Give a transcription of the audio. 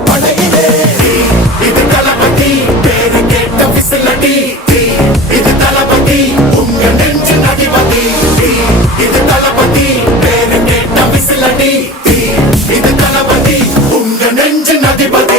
படையிலே இது தளபதி பேரு கேட்ட விசிலடி இது தளபதி உங்க நெஞ்சின் அதிபதி இது தளபதி பேரு கேட்ட விசிலடி இது தளபதி உங்க நெஞ்சின் அதிபதி